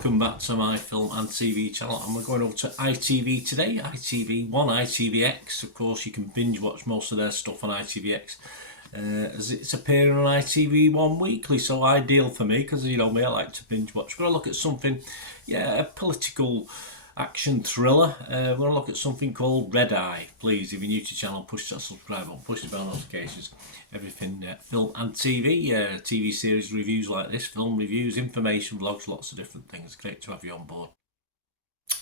welcome back to my film and TV channel, and we're going over to ITV today. ITV1, ITVX, of course you can binge watch most of their stuff on ITVX as it's appearing on ITV1 weekly, so ideal for me because you know me, I like to binge watch. We're going to look at something, a political action thriller. We're going to look at something called Red Eye. Please, if you're new to the channel, push that subscribe button, push the bell notifications, everything film and TV, TV series reviews like this, film reviews, information, vlogs, lots of different things. Great to have you on board.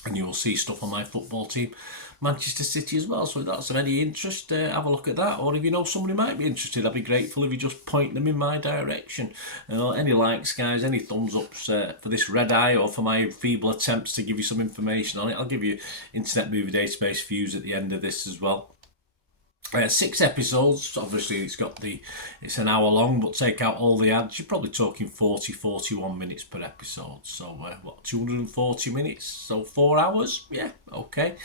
And you will see stuff on my football team, Manchester City as well. So if that's of any interest, have a look at that. Or if you know somebody might be interested, I'd be grateful if you just point them in my direction. Any likes, guys, any thumbs ups for this Red Eye, or for my feeble attempts to give you some information on it. I'll give you Internet Movie Database views at the end of this as well. 6 episodes, obviously it's an hour long, but take out all the ads, you're probably talking 41 minutes per episode. So 240 minutes, so 4 hours, yeah, okay.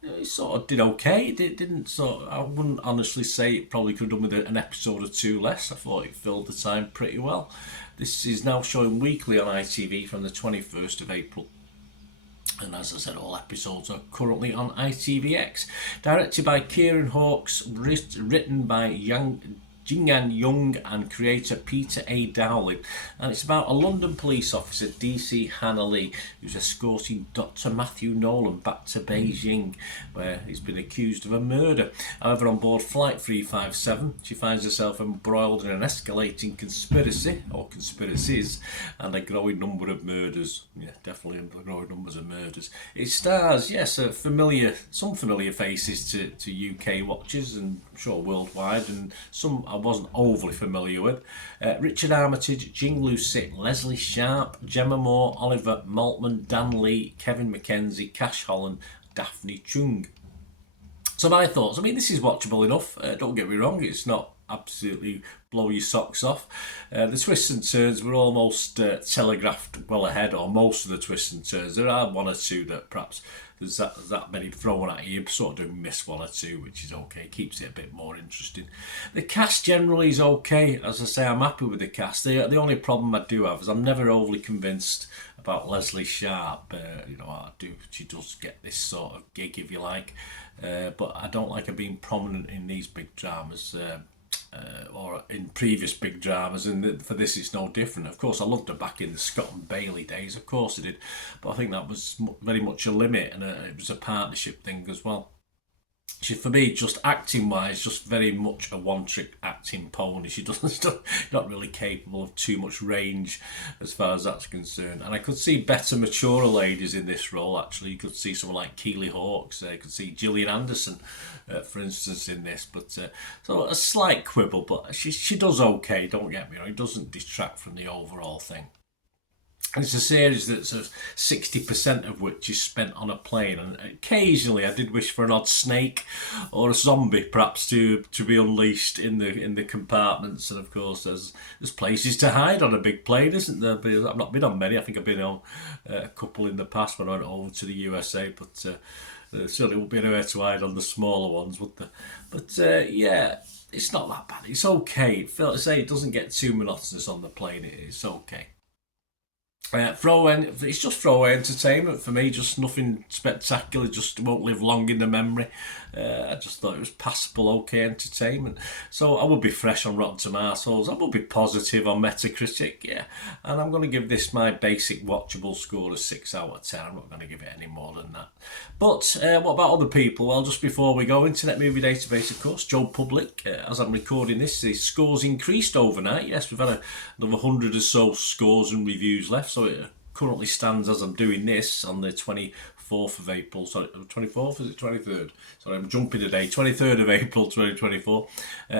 It sort of did okay. It didn't I wouldn't honestly say it probably could have done with an episode or 2 less. I thought it filled the time pretty well. This is now showing weekly on ITV from the 21st of April. And as I said, all episodes are currently on ITVX. Directed by Kieran Hawkes, written by Jingan Young and creator Peter A. Dowling. And it's about a London police officer, DC Hannah Lee, who's escorting Dr. Matthew Nolan back to Beijing, where he's been accused of a murder. However, on board Flight 357, she finds herself embroiled in an escalating conspiracy, or conspiracies, and a growing number of murders. Yeah, definitely a growing numbers of murders. It stars, yes, some familiar faces to UK watchers, and I'm sure worldwide, and some I wasn't overly familiar with. Richard Armitage, Jing Lu-sik, Leslie Sharp, Gemma Moore, Oliver Maltman, Dan Lee, Kevin McKenzie, Cash Holland, Daphne Chung. So my thoughts, I mean, this is watchable enough, don't get me wrong, it's not absolutely blow your socks off. The twists and turns were almost telegraphed well ahead, or most of the twists and turns. There are one or two that perhaps there's that many thrown at you, sort of do miss one or two, which is okay, keeps it a bit more interesting. The cast generally is okay. As I say, I'm happy with the cast. The only problem I do have is I'm never overly convinced about Leslie Sharp. She does get this sort of gig, if you like, but I don't like her being prominent in these big dramas. Or in previous big dramas, and for this it's no different. Of course, I loved her back in the Scott and Bailey days, of course I did, but I think that was very much a limit, and it was a partnership thing as well. She, for me, just acting wise, just very much a one-trick acting pony. She's not really capable of too much range as far as that's concerned. And I could see better, mature ladies in this role. Actually, you could see someone like Keely Hawkes. You could see Gillian Anderson, for instance, in this. But so a slight quibble, but she does okay. Don't get me wrong; it doesn't detract from the overall thing. And it's a series that's 60% of which is spent on a plane, and occasionally I did wish for an odd snake or a zombie perhaps to be unleashed in the compartments. And of course there's places to hide on a big plane, isn't there? I've not been on many. I think I've been on a couple in the past when I went over to the USA, but there certainly won't be anywhere to hide on the smaller ones, would there? But yeah, it's not that bad. It's okay. It doesn't get too monotonous on the plane. It's okay. It's just throwaway entertainment for me, just nothing spectacular, just won't live long in the memory. I just thought it was passable, okay entertainment. So I would be fresh on Rotten Tomatoes, I would be positive on Metacritic, yeah. And I'm going to give this my basic watchable score of 6 out of 10. I'm not going to give it any more than that. But what about other people? Well, just before we go, Internet Movie Database, of course, Joe Public, as I'm recording this, the scores increased overnight. Yes, we've had another 100 or so scores and reviews left, so it currently stands as I'm doing this on the 24th of April, sorry, 24th, is it 23rd? Sorry, I'm jumping today, 23rd of April 2024.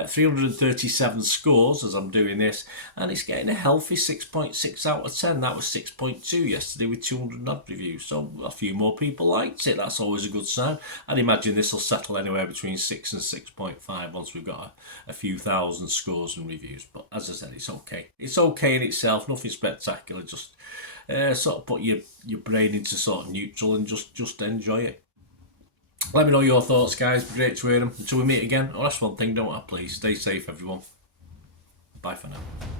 337 scores as I'm doing this, and it's getting a healthy 6.6 out of 10. That was 6.2 yesterday with 200 odd reviews, so a few more people liked it. That's always a good sign. I'd imagine this will settle anywhere between 6 and 6.5 once we've got a few thousand scores and reviews. But as I said, it's okay. It's okay in itself, nothing spectacular, just sort of put your brain into sort of neutral and just enjoy it. Let me know your thoughts, guys. Be great to hear them. Until we meet again, oh, that's one thing, don't I? Please stay safe, everyone. Bye for now.